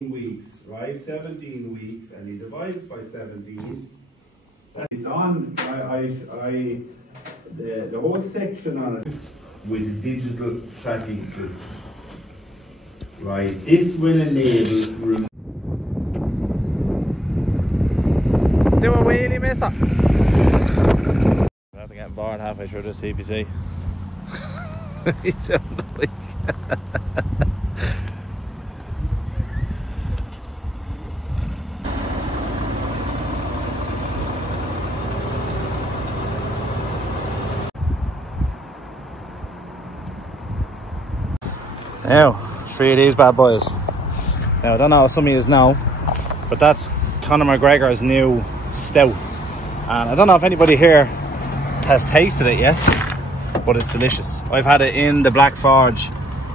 weeks, right? 17 weeks, and he divides by 17. It's on. The whole section on it with a digital tracking system, right? This will enable. Do a wheelie, mister. We're after getting bored halfway through this CPC. You sound like. Now, 3 of these bad boys. Now, I don't know if some of you know, but that's Conor McGregor's new stout. And I don't know if anybody here has tasted it yet, but it's delicious. I've had it in the Black Forge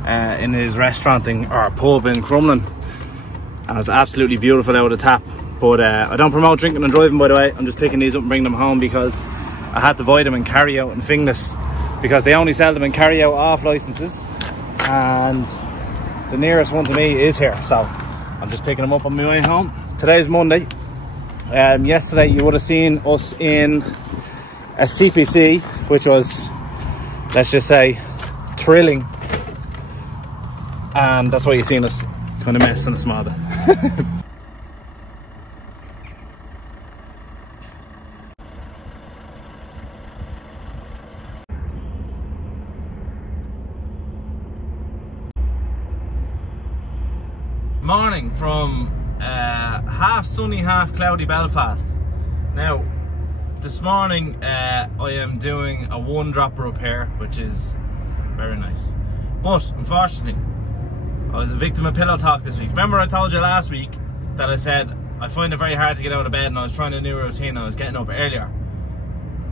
in his restaurant or pub in Crumlin. And it's absolutely beautiful out of the tap. But I don't promote drinking and driving, by the way. I'm just picking these up and bringing them home because I had to buy them in carry out in Finglas, because they only sell them in carry out off licenses. And the nearest one to me is here, so I'm just picking them up on my way home. Today's Monday. Yesterday you would have seen us in a CPC, which was, let's just say, thrilling, and that's why you've seen us kind of messing a small bit. Morning from half sunny, half cloudy Belfast. Now, this morning I am doing a 1-drop repair, which is very nice. But unfortunately, I was a victim of pillow talk this week. Remember I told you last week that I said I find it very hard to get out of bed and I was trying a new routine, I was getting up earlier.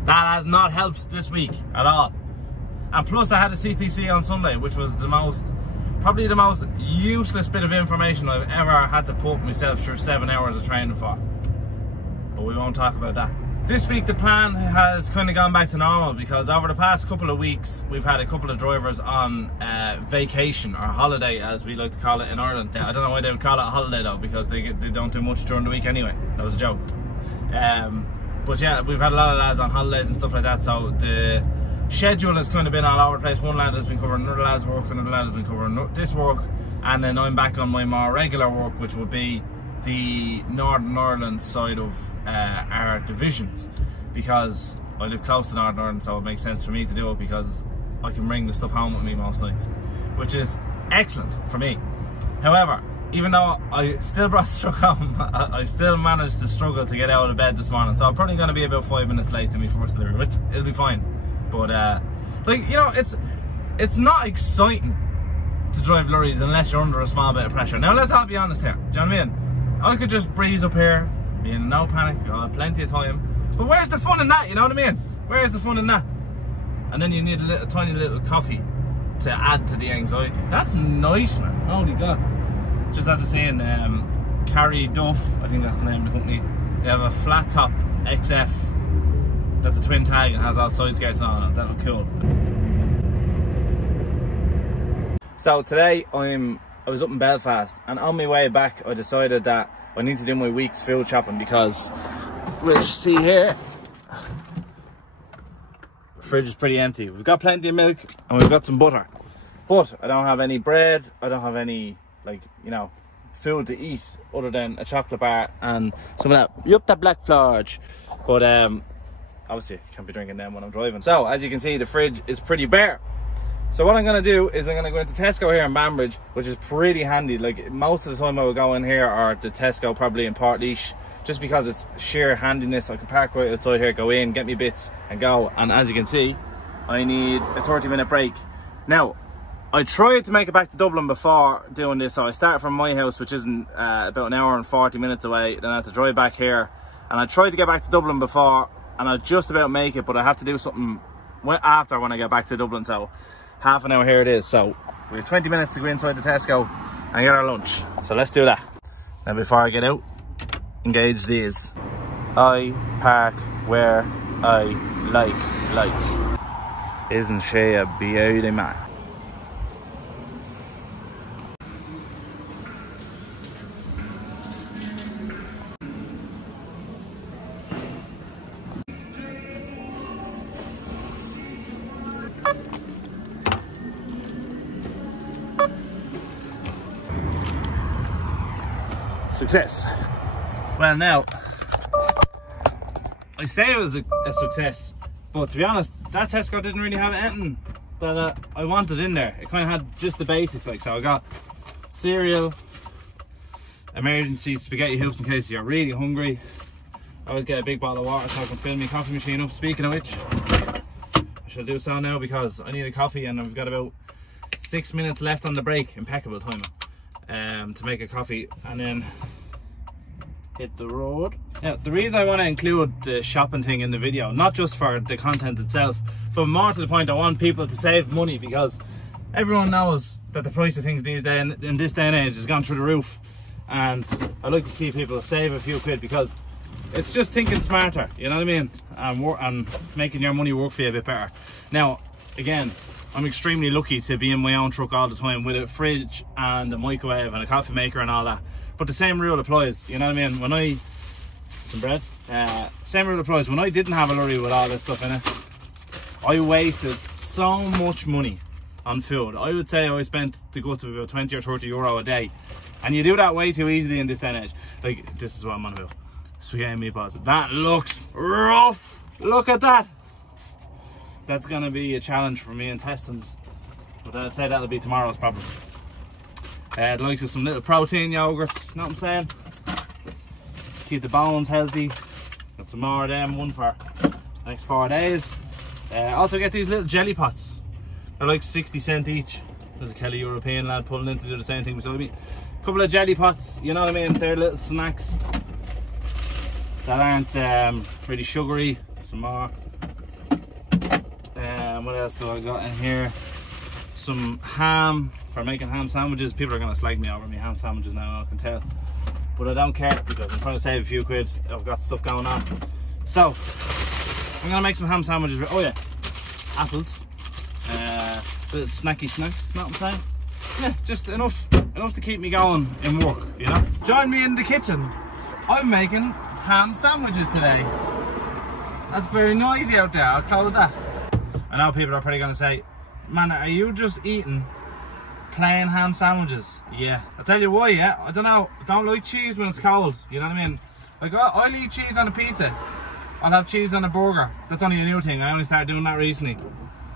That has not helped this week at all. And plus I had a CPC on Sunday, which was probably the most useless bit of information I've ever had to put myself through 7 hours of training for. But we won't talk about that. This week the plan has kind of gone back to normal, because over the past couple of weeks we've had a couple of drivers on vacation, or holiday as we like to call it in Ireland. I don't know why they would call it a holiday though, because they don't do much during the week anyway. That was a joke. But yeah, we've had a lot of lads on holidays and stuff like that, so the schedule has kind of been all over the place. One lad has been covering another lad's work, another lad has been covering this work, and then I'm back on my more regular work, which would be the Northern Ireland side of our divisions, because I live close to Northern Ireland, so it makes sense for me to do it, because I can bring the stuff home with me most nights, which is excellent for me. However, even though I still brought the truck home, I still managed to struggle to get out of bed this morning, so I'm probably going to be about 5 minutes late to my first delivery, which it'll be fine. But like, you know, it's not exciting to drive lorries unless you're under a small bit of pressure. Now let's all be honest here, do you know what I mean? I could just breeze up here, be in no panic, I'll have plenty of time. But where's the fun in that, you know what I mean? Where's the fun in that? And then you need a tiny little coffee to add to the anxiety. That's nice, man. Holy God. Just after seeing Carrie Duff, I think that's the name of the company, they have a flat top XF. That's a twin tag and has all side skirts on it. That look cool. So today I was up in Belfast, and on my way back I decided that I need to do my week's food shopping, because we'll see here, the fridge is pretty empty. We've got plenty of milk and we've got some butter, but I don't have any bread, I don't have any, like, you know, food to eat other than a chocolate bar and some of that Black Forge. But obviously can't be drinking them when I'm driving. So as you can see, the fridge is pretty bare. So what I'm going to do is I'm going to go into Tesco here in Banbridge, which is pretty handy. Like, most of the time I will go in here, or the Tesco probably in Portlaoise, just because it's sheer handiness. I can park right outside here, go in, get me bits and go. And as you can see, I need a 30-minute break. Now, I tried to make it back to Dublin before doing this. So I started from my house, which isn't about an hour and 40 minutes away. Then I had to drive back here. And I tried to get back to Dublin before, and I just about make it, but I have to do something after when I get back to Dublin. So half an hour here it is. So we have 20 minutes to go inside the Tesco and get our lunch. So let's do that. Now before I get out, engage these. I park where I like lights. Isn't she a beauty, man? success. Well, now, I say it was a success, but to be honest, that Tesco didn't really have anything that I wanted in there. It kind of had just the basics, like, so I got cereal, emergency spaghetti hoops in case you're really hungry. I always get a big bottle of water so I can fill my coffee machine up. Speaking of which, I shall do so now because I need a coffee and I've got about 6 minutes left on the break. Impeccable timing to make a coffee and then hit the road. Now, the reason I want to include the shopping thing in the video, not just for the content itself, but more to the point, I want people to save money, because everyone knows that the price of things these days, in this day and age, has gone through the roof, and I like to see people save a few quid, because it's just thinking smarter, you know what I mean, and making your money work for you a bit better. Now, again, I'm extremely lucky to be in my own truck all the time with a fridge and a microwave and a coffee maker and all that. But the same rule applies, you know what I mean? When I, some bread, same rule applies. When I didn't have a lorry with all this stuff in it, I wasted so much money on food. I would say I spent the guts of about 20 or 30 euro a day. And you do that way too easily in this day and age. Like, this is what I'm on about. Spaghetti and meatballs. That looks rough. Look at that. That's gonna be a challenge for me intestines. But I'd say that'll be tomorrow's problem. The likes of some little protein yogurts, you know what I'm saying? Keep the bones healthy. Got some more of them, one for the next 4 days. Also get these little jelly pots. They're like 60 cents each. There's a Kelly European lad pulling in to do the same thing beside me. A couple of jelly pots, you know what I mean? They're little snacks that aren't really sugary. Some more. What else do I got in here? Some ham for making ham sandwiches. People are going to slag me over me ham sandwiches now, I can tell. But I don't care because I'm trying to save a few quid. I've got stuff going on. So, I'm going to make some ham sandwiches. Oh yeah, apples. Little snacky snacks, know what I'm saying? Yeah, just enough to keep me going in work, you know? Join me in the kitchen. I'm making ham sandwiches today. That's very noisy out there. I'll close that. I know people are probably going to say, man, are you just eating plain ham sandwiches? Yeah. I'll tell you why, yeah. I don't know. I don't like cheese when it's cold. You know what I mean? Like, I'll eat cheese on a pizza. I'll have cheese on a burger. That's only a new thing. I only started doing that recently.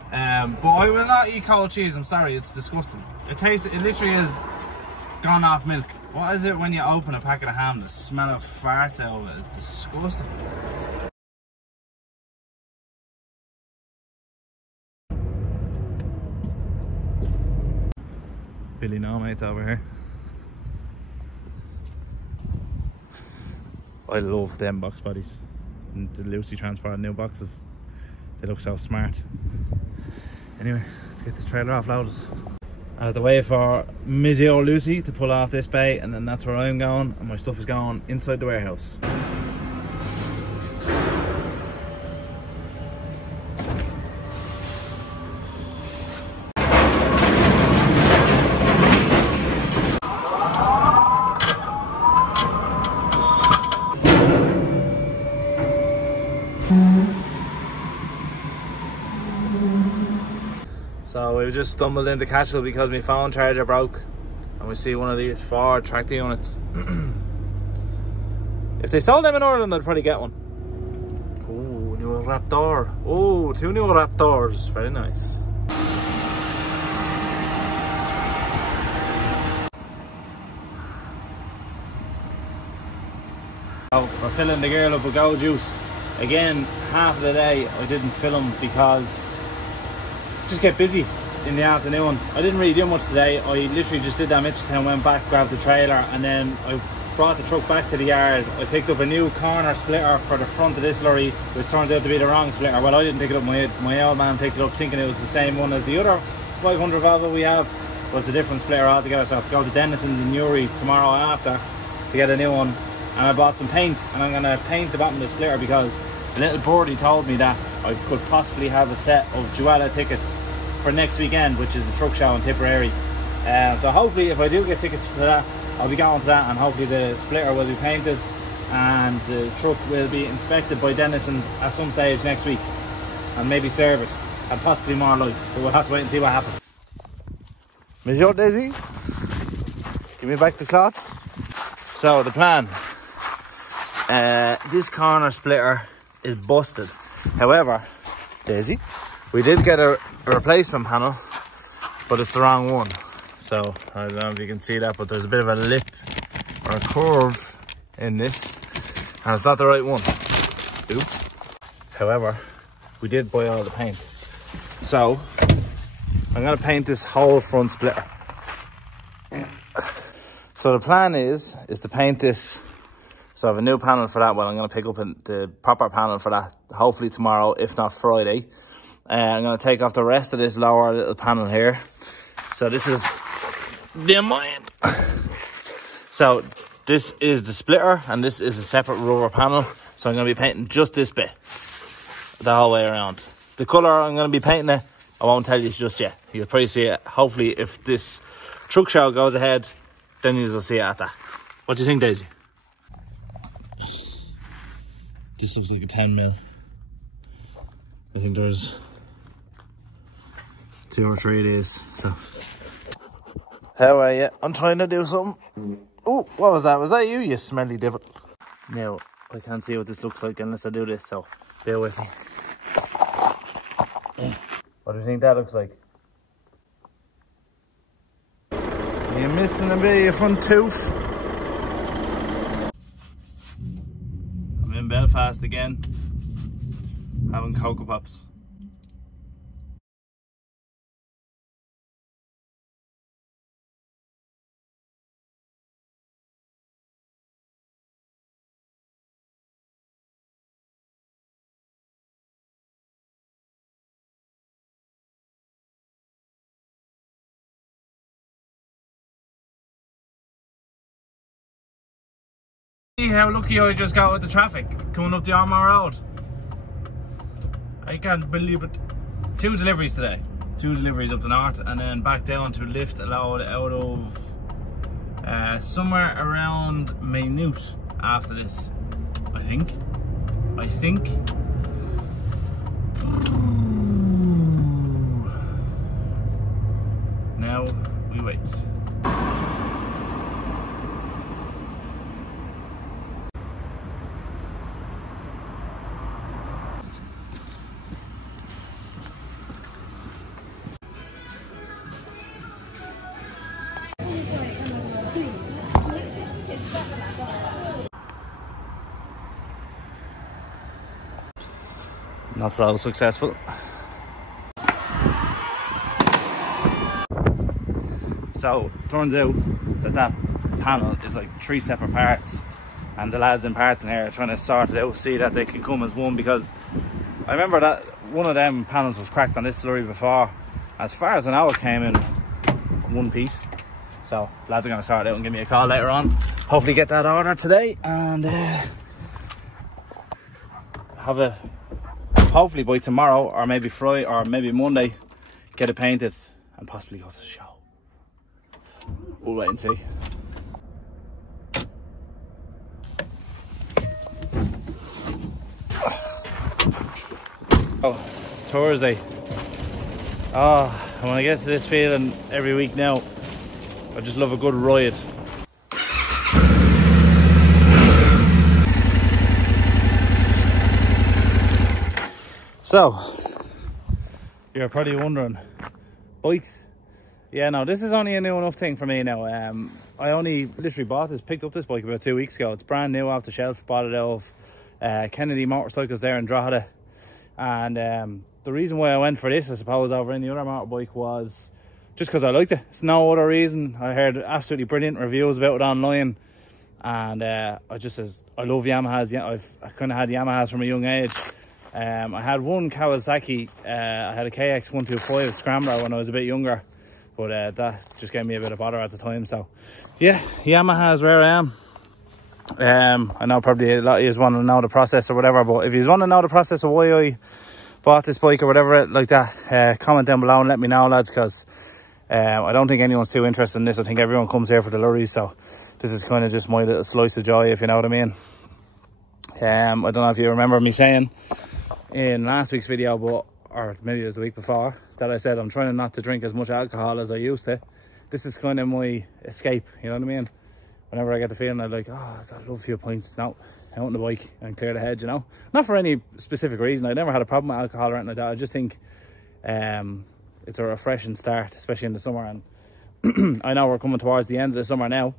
But I will not eat cold cheese. I'm sorry. It's disgusting. It literally is gone off milk. What is it when you open a packet of ham? The smell of farts out of it is disgusting. Billy No Mates over here. I love them box bodies. And the Lucy Transport new boxes. They look so smart. Anyway, let's get this trailer offloaded. I have to wait for Mizzy or Lucy to pull off this bay, and then that's where I'm going, and my stuff is going inside the warehouse. So we just stumbled into Cashel because my phone charger broke, and we see one of these Ford tractor units. If they sold them in Ireland, I'd probably get one. Oh, new Raptor. Oh, 2 new Raptors. Very nice. Oh, we're filling the girl up with Go Juice. Again, half of the day I didn't film because just get busy in the afternoon. I didn't really do much today. I literally just did that Mitchelstown, went back, grabbed the trailer, and then I brought the truck back to the yard. I picked up a new corner splitter for the front of this lorry, which turns out to be the wrong splitter. Well, I didn't pick it up, my old man picked it up thinking it was the same one as the other 500 Volvo we have, but it's a different splitter altogether. So I have to go to Denison's in Newry tomorrow after to get a new one. And I bought some paint, and I'm going to paint the bottom of the splitter because a little birdie told me that I could possibly have a set of Jewella tickets for next weekend, which is a truck show in Tipperary. So hopefully if I do get tickets to that, I'll be going to that, and hopefully the splitter will be painted and the truck will be inspected by Denison's at some stage next week and maybe serviced and possibly more lights, but we'll have to wait and see what happens. Monsieur Daisy, give me back the cloth. So the plan, this corner splitter is busted. However, Daisy, we did get a replacement panel, but it's the wrong one. So I don't know if you can see that, but there's a bit of a lip or a curve in this, and it's not the right one. Oops. However, we did buy all the paint. So I'm gonna paint this whole front splitter. So the plan is to paint this. So I have a new panel for that. Well, I'm gonna pick up the proper panel for that, hopefully tomorrow, if not Friday. I'm gonna take off the rest of this lower little panel here. So this is the mind. So this is the splitter, and this is a separate rubber panel. So I'm gonna be painting just this bit the whole way around. The colour I'm gonna be painting it, I won't tell you just yet. You'll probably see it. Hopefully, if this truck show goes ahead, then you'll see it at that. What do you think, Daisy? This looks like a 10mm. I think there's 2 or 3 of these. So, how are you? I'm trying to do something. Oh, what was that? Was that you? You smelly divot. Now I can't see what this looks like unless I do this. So bear with me. What do you think that looks like? You're missing a bit of your front tooth. I'm in Belfast again, having Cocoa Pops. See how lucky I just got with the traffic coming up the Armagh Road. I can't believe it. 2 deliveries today. 2 deliveries up the north and then back down to lift a load out of somewhere around Maynooth after this. I think. Now we wait. Not so successful. So turns out that panel is like 3 separate parts, and the lads in parts in here are trying to sort it out, see that they can come as one, because I remember that one of them panels was cracked on this slurry before. As far as I know, it came in one piece. So lads are going to sort it out and give me a call later on. Hopefully get that order today and have a, hopefully by tomorrow or maybe Friday or maybe Monday, get it painted and possibly go to the show. We'll wait and see. Oh, it's Thursday. Oh, when I get to this feeling every week now, I just love a good ride. So, you're probably wondering, bikes? Yeah, no, this is only a new enough thing for me now. I only literally picked up this bike about 2 weeks ago. It's brand new off the shelf, bought it out of Kennedy Motorcycles there in Drogheda. And the reason why I went for this, I suppose, over any other motorbike was just because I liked it. It's no other reason. I heard absolutely brilliant reviews about it online. And I love Yamahas. Yeah, I kind of had Yamahas from a young age. I had one Kawasaki, I had a KX125 Scrambler when I was a bit younger, but that just gave me a bit of bother at the time. So yeah, Yamaha is where I am. I know probably a lot of you want to know the process or whatever, but if you want to know the process of why I bought this bike or whatever like that, comment down below and let me know, lads, because I don't think anyone's too interested in this. I think everyone comes here for the lorries, so this is kind of just my little slice of joy, if you know what I mean. I don't know if you remember me saying in last week's video, or maybe it was the week before, that I said I'm trying not to drink as much alcohol as I used to. This is kind of my escape, you know what I mean? whenever I get the feeling, I'm like, oh, I got a few pints. No, out on the bike and clear the head, you know. Not for any specific reason. I never had a problem with alcohol or anything like that. I just think it's a refreshing start, especially in the summer. And I know we're coming towards the end of the summer now,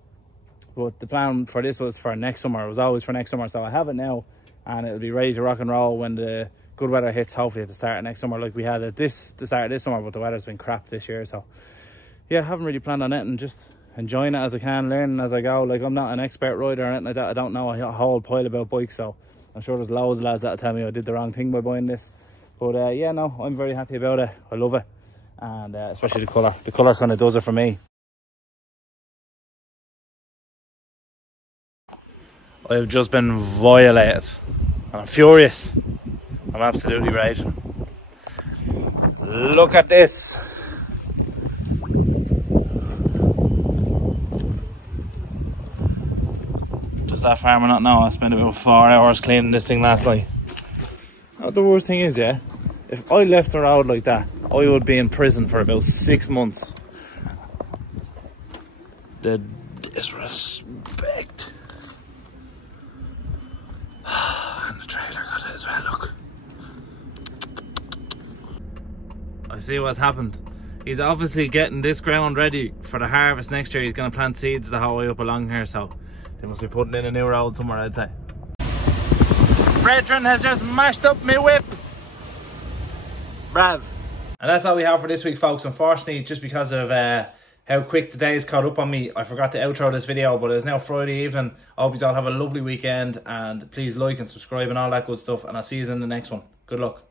but the plan for this was for next summer. It was always for next summer, so I have it now, and it'll be ready to rock and roll when the good weather hits, hopefully at the start of next summer, like we had at the start of this summer. But the weather's been crap this year, so yeah, I haven't really planned on it, and just enjoying it as I can, learning as I go. Like, I'm not an expert rider or anything like that. I don't know a whole pile about bikes, so I'm sure there's loads of lads that'll tell me I did the wrong thing by buying this. But yeah, no, I'm very happy about it. I love it, and especially the colour. The colour kind of does it for me. I've just been violated, and I'm furious. I'm absolutely raging. Look at this. Does that farmer not know I spent about 4 hours cleaning this thing last night? The worst thing is, yeah, if I left the road like that, I would be in prison for about 6 months. The disrespect. And the trailer got it as well, look. I see what's happened. He's obviously getting this ground ready for the harvest next year. He's going to plant seeds the whole way up along here, so they must be putting in a new road somewhere, I'd say. Brethren has just mashed up my whip. Brav. And that's all we have for this week, folks. Unfortunately, just because of how quick the days caught up on me, I forgot to outro this video, but it's now Friday evening. I hope you all have a lovely weekend, and please like and subscribe and all that good stuff, and I'll see you in the next one. Good luck.